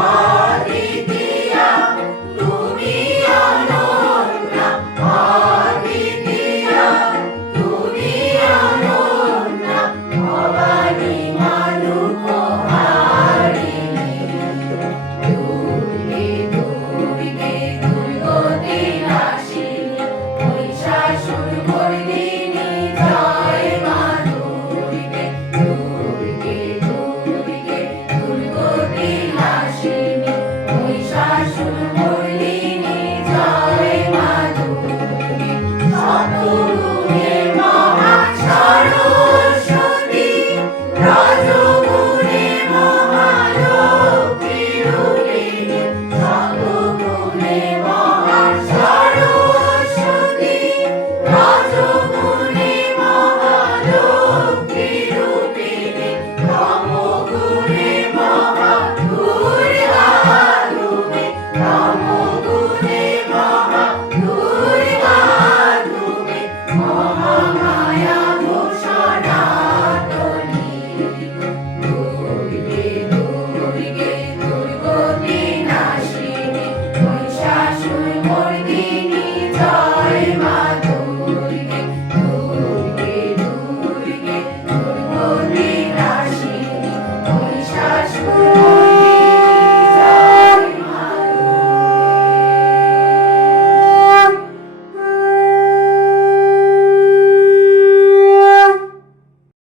Glory you.